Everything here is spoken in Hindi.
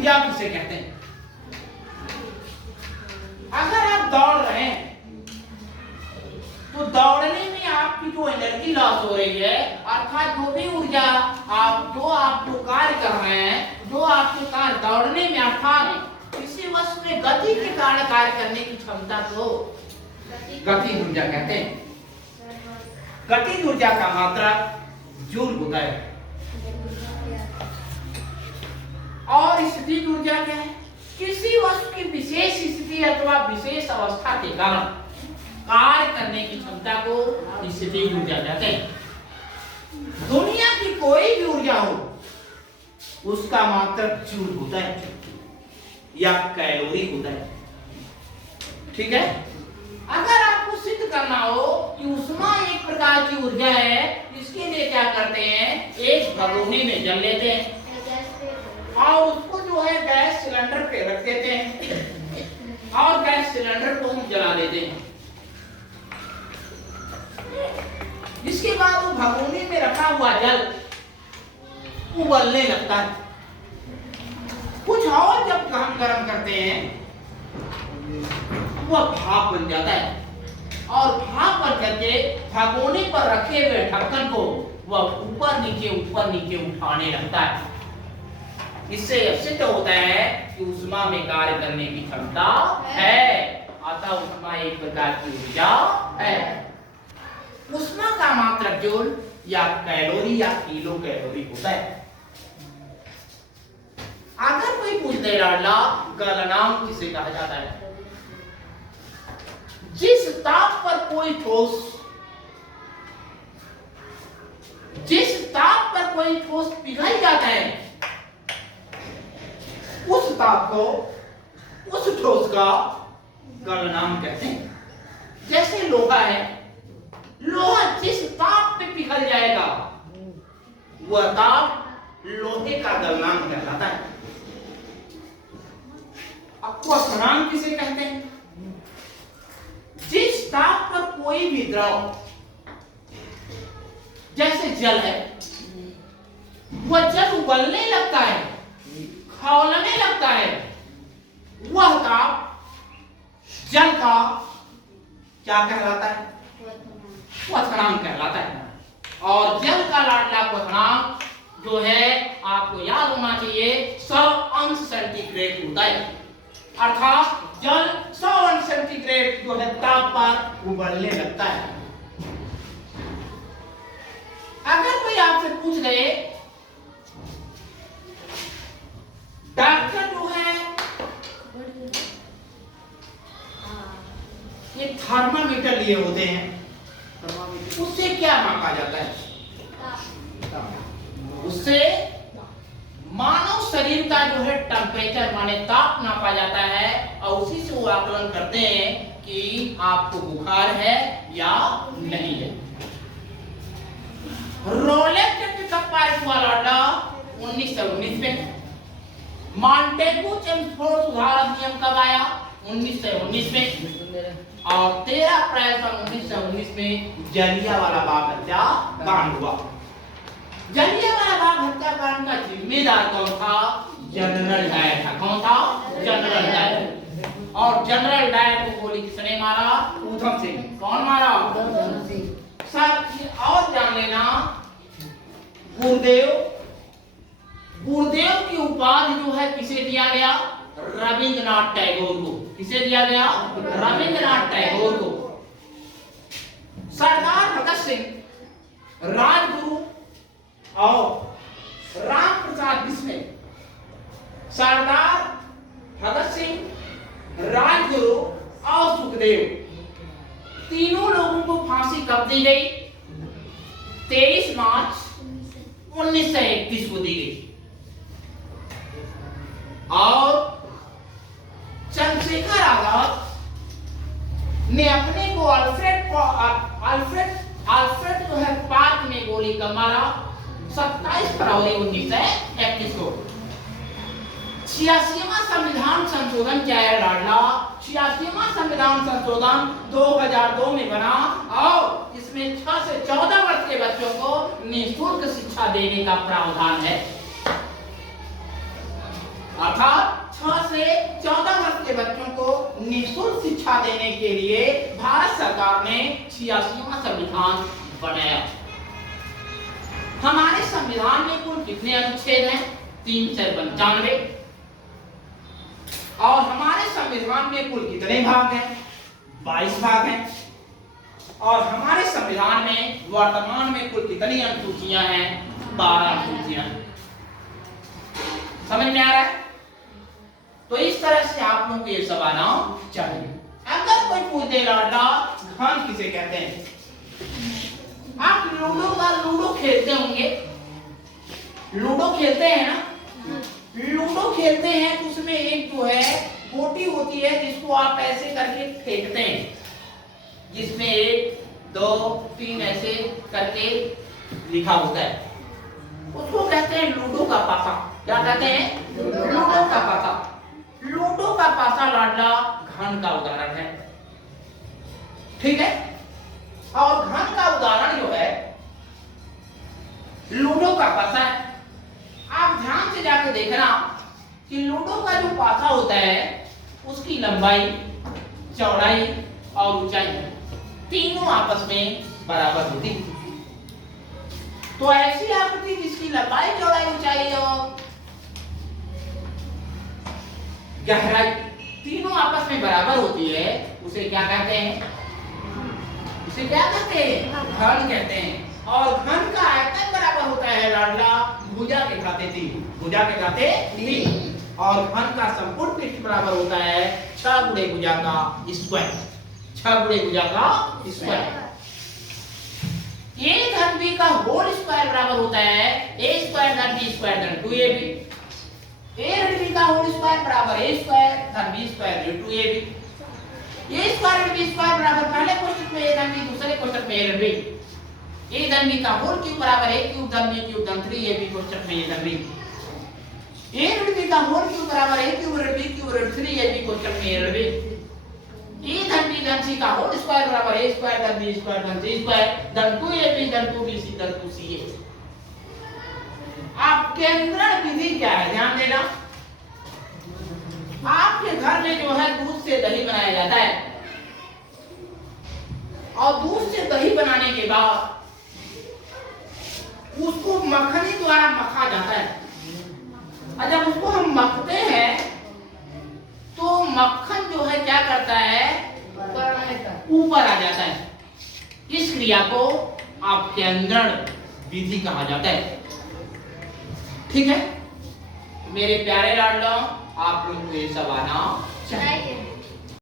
ऊर्जा किसे कहते हैं? अगर आप दौड़ रहे हैं तो दौड़ने में आपकी जो एनर्जी लॉस हो रही है, अर्थात जो भी ऊर्जा आप जो कार्य कर रहे हैं, जो आपके कार्य दौड़ने में अर्थात किसी वस्तु में गति के कारण कार्य करने की क्षमता को गतिज ऊर्जा कहते हैं। गतिज ऊर्जा का मात्रा जूल होता है। और स्थितिज ऊर्जा क्या है? किसी वस्तु की विशेष स्थिति अथवा विशेष अवस्था के कारण कार्य करने की क्षमता को स्थितिज ऊर्जा कहते हैं। दुनिया की कोई भी ऊर्जा हो, उसका मात्रक जूल होता है या कैलोरी होता है। ठीक है? अगर आपको सिद्ध करना हो कि ऊष्मा एक प्रकार की ऊर्जा है, इसके लिए क्या करते हैं, एक भगोनी में जल लेते हैं और उसको जो है गैस सिलेंडर पे रख देते हैं और गैस सिलेंडर को हम जला देते हैं। इसके बाद वो भगोनी में रखा हुआ जल उबलने लगता है। कुछ और जब हम गर्म करते हैं वह भाप बन जाता है और भाप बन करके भगोनी पर रखे हुए ढक्कन को वह ऊपर नीचे उठाने लगता है। इससे सिद्ध होता है कि ऊष्मा में कार्य करने की क्षमता है। अतः ऊष्मा एक प्रकार की ऊर्जा है। ऊष्मा का मात्रक जूल या कैलोरी या किलो कैलोरी होता है। अगर कोई पूछ दे लाडला गलनांक किसे कहा जाता है? जिस ताप पर कोई ठोस पिघल जाता है, उस ताप को उस ठोस का गलनांक कहते हैं। जैसे लोहा है, लोहा जिस ताप पे पिघल जाएगा वह ताप लोहे का गलनांक कहलाता है। अब क्वथनांक किसे कहते हैं? जिस ताप पर कोई भी द्रव, जैसे जल है, वह जल उबलने लगता है, खौलने लगता है, वह ताप जल का क्या कहलाता है? क्वथनांक कहलाता है। और जल का लाडला क्वथनांक जो है आपको याद होना चाहिए 100 अंश सेंटीग्रेड होता है। अर्थात जल 100 अंश सेंटीग्रेड जो है ताप पर उबलने लगता है। अगर कोई आपसे पूछ दे डॉक्टर जो है ये थर्मामीटर लिए होते हैं, उससे क्या मापा जाता है? उससे मानव शरीर का जो है टेम्परेचर माने ताप नापा जाता है और उसी से वो आकलन करते हैं कि आपको बुखार है या नहीं है। रोलेक्स कब पारित हुआ लाडला? 1919 में। मॉन्टेगू चेम्सफोर्ड सुधार अधिनियम कब आया? 1919 में। और 13 अप्रैल सन 1919 में जलियांवाला बाग हत्याकांड हुआ। जलियांवाला बाग हत्याकांड का जिम्मेदार कौन था? जनरल डायर था। कौन था? General Dyer. और जनरल डायर को गोली किसने मारा? ऊधम सिंह। कौन मारा? ऊधम सिंह। सर और जान लेना, गुरुदेव की उपाधि जो है किसे दिया गया? रविंद्रनाथ टैगोर को। किसे दिया गया? रविंद्रनाथ टैगोर को। सरदार भगत सिंह, राजगुरु और राम प्रसाद बिस्मिल, सरदार भगत सिंह, राजगुरु और सुखदेव, तीनों लोगों को फांसी कब दी गई? 23 मार्च 1931 को दी गई। और चंद्रशेखर आजाद ने अपने को अल्फ्रेड जो है पार्क में गोली का मारा 27 फरवरी 1931 को। 86वां संविधान संशोधन क्या है लाडला? 86वां संविधान संशोधन 2002 में बना और इसमें 6 से 14 वर्ष के बच्चों को निःशुल्क शिक्षा देने का प्रावधान है। अर्थात 6 से 14 वर्ष के बच्चों को निःशुल्क शिक्षा देने के लिए भारत सरकार ने 86वां संविधान बनाया। हमारे संविधान में कुल कितने अनुच्छेद हैं? 395। और हमारे संविधान में कुल कितने भाग हैं? 22 भाग हैं। और हमारे संविधान में वर्तमान में कुल कितनी अनुसूचियां हैं? 12 अनुसूचियां। समझ में आ रहा है? तो इस तरह से आप लोगों को ये सब आना चाहिए। अगर कोई पूछ दे लाडला घन किसे कहते हैं? आप लूडो खेलते होंगे। लूडो खेलते हैं ना? लूडो खेलते हैं तो उसमें एक जो है गोटी होती है जिसको आप ऐसे करके फेंकते हैं, जिसमें 1 2 3 ऐसे करके लिखा होता है, उसको कहते हैं लूडो का पासा। क्या कहते हैं? लूडो का पासा। लूडो का पासा लाडला घन का उदाहरण है। ठीक है? और घन का उदाहरण जो है लूडो का पासा है। आप ध्यान से जाके देखना कि लूडो का जो पासा होता है उसकी लंबाई, चौड़ाई और ऊंचाई तीनों आपस में बराबर होती है। तो ऐसी आकृति जिसकी लंबाई, चौड़ाई, ऊंचाई और गहराई तीनों आपस में बराबर होती है, उसे क्या कहते हैं? उसे क्या कहते हैं? घन कहते हैं। और घन का आयतन बराबर होता है लाडला भुजा के घाते 3। भुजा के घाते 3। और घन का संपूर्ण पृष्ठ बराबर होता है 6 गुणे भुजा का स्क्वायर। 6 गुणे भुजा का स्क्वायर। a धन b का होल स्क्वायर बराबर होता है a स्क्वायर धन b स्क्वायर धन 2ab। a धन b का होल स्क्वायर बराबर a स्क्वायर धन b स्क्वायर धन 2ab। a स्क्वायर धन b स्क्वायर बराबर पहले कोष्ठक में a धन b, दूसरे कोष्ठक में a धन b। a धन b का होल क्यूब बराबर a क्यूब धन b क्यूब धन 3ab कोष्ठक में a धन b। a धन b का होल क्यूब बराबर a क्यूब धन b क्यूब धन 3ab कोष्ठक में a धन b। a धन b धन c का होल स्क्वायर बराबर a स्क्वायर धन b स्क्वायर धन c स्क्वायर धन 2ab धन 2bc धन 2ca। आप केंद्रण विधि क्या है? ध्यान देना। आपके घर में जो है दूध से दही बनाया जाता है और दूध से दही बनाने के बाद उसको मक्खनी द्वारा मखा जाता है। और जब उसको हम मखते हैं तो मक्खन जो है क्या करता है? ऊपर आ जाता है। इस क्रिया को आप केंद्रण विधि कहा जाता है। ठीक है मेरे प्यारे लाडलों, आप लोगों को ये सब आना चाहिए।